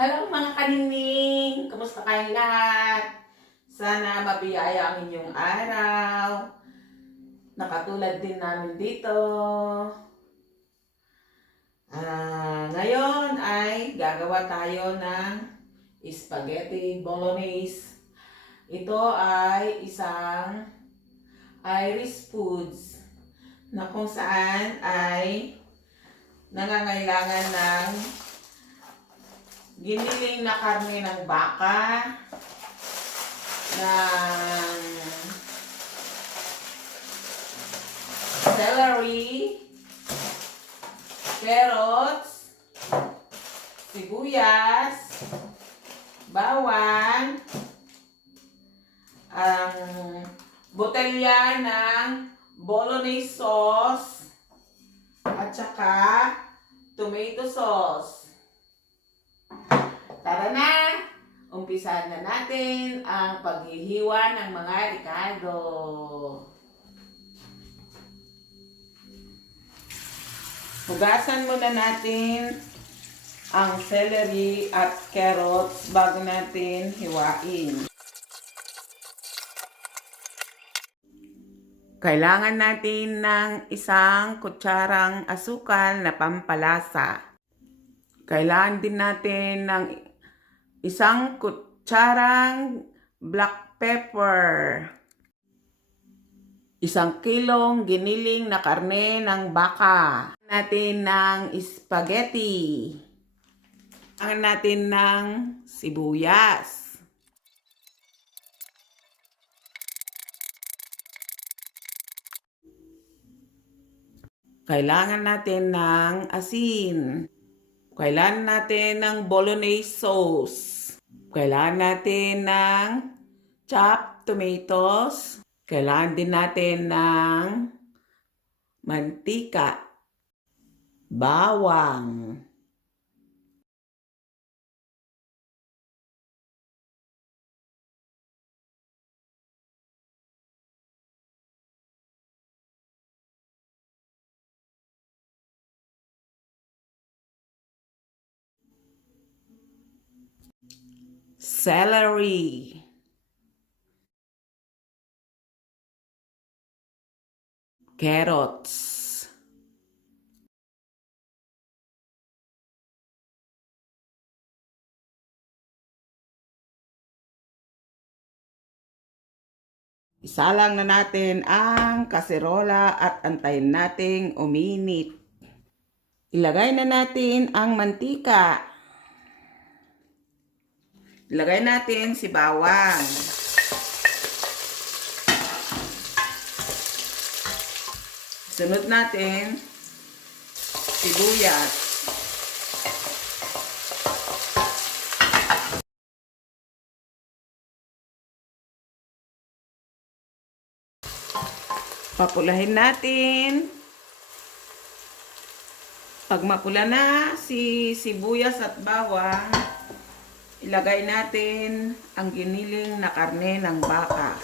Hello mga kanining! Kamusta kayong lahat? Sana mabiyaya ang inyong araw. Nakatulad din namin dito. Ngayon ay gagawa tayo ng spaghetti bolognese. Ito ay isang Irish foods na kung saan ay nangangailangan ng giniling na karne ng baka, ng celery, carrots, sibuyas, bawang, ang botelya ng bolognese sauce, at saka tomato sauce. Tara na! Umpisahan na natin ang paghihiwa ng mga ricado. Hugasan muna natin ang celery at carrots bago natin hiwain. Kailangan natin ng isang kutsarang asukal na pampalasa. Kailangan din natin ng isang kutsarang black pepper. 1 kilong giniling na karne ng baka. Natin ng spaghetti. Ang natin ng sibuyas. Kailangan natin ng asin. Kailangan natin ng bolognese sauce. Kailangan natin ng chopped tomatoes. Kailangan din natin ng mantika, bawang, celery, carrots, isalang na natin ang kaserola at antayin nating uminit. Ilagay na natin ang mantika. Ilagay natin si bawang. Sunod natin sibuyas. Papulahin natin. Pag mapula na si sibuyas at bawang, ilagay natin ang giniling na karne ng baka.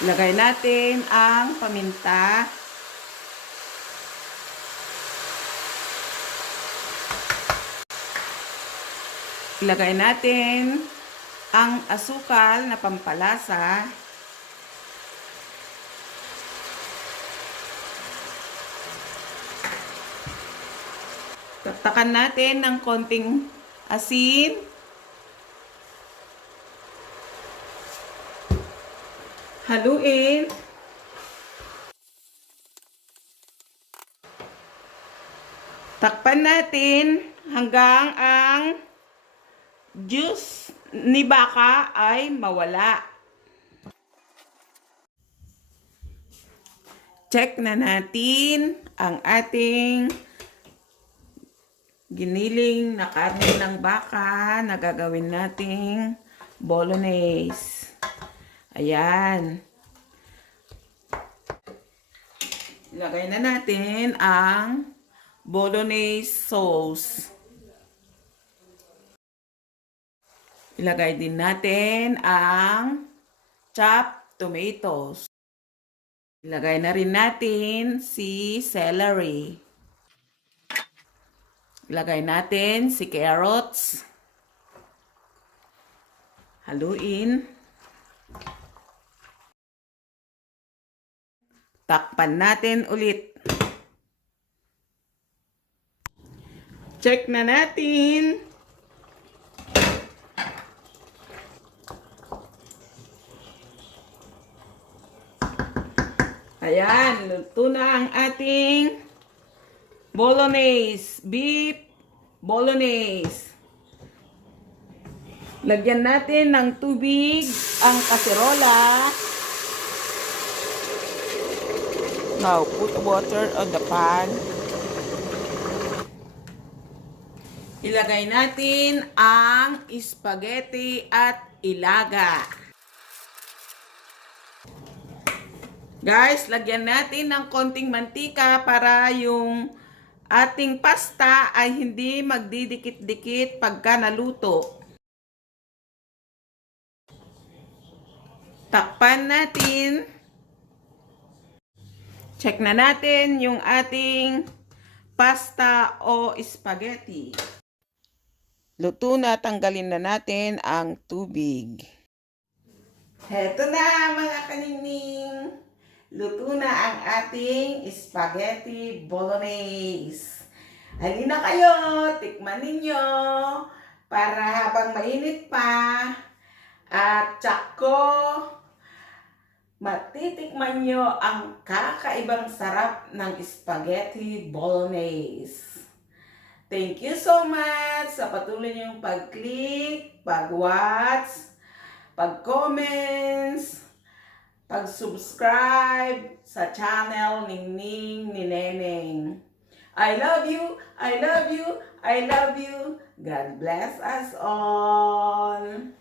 Ilagay natin ang paminta. Ilagay natin ang asukal na pampalasa. Taktakan natin ng konting asin. Haluin. Takpan natin hanggang ang juice ni baka ay mawala. Check na natin ang ating giniling na karne ng baka na gagawin nating bolognese. Ayan. Ilagay na natin ang bolognese sauce. Ilagay din natin ang chopped tomatoes. Ilagay na rin natin si celery. Ilagay natin si carrots. Haluin. Takpan natin ulit. Check na natin. Ayan, luto na ang ating bolognese, beef bolognese. Lagyan natin ng tubig ang kaserola. Now, put water on the pan. Ilagay natin ang spaghetti at ilaga. Guys, lagyan natin ng konting mantika para yung ating pasta ay hindi magdidikit-dikit pagka naluto. Takpan natin. Check na natin yung ating pasta o spaghetti. Luto na, tanggalin na natin ang tubig. Heto na mga kanining. Luto na ang ating spaghetti bolognese. Halina kayo, tikman ninyo para habang mainit pa at tsako matitikman nyo ang kakaibang sarap ng spaghetti bolognese. Thank you so much sa patuloy niyong pag-click, pag-watch, pag-comments, pag-subscribe sa channel Ningning ni Neneng. I love you, I love you, I love you. God bless us all.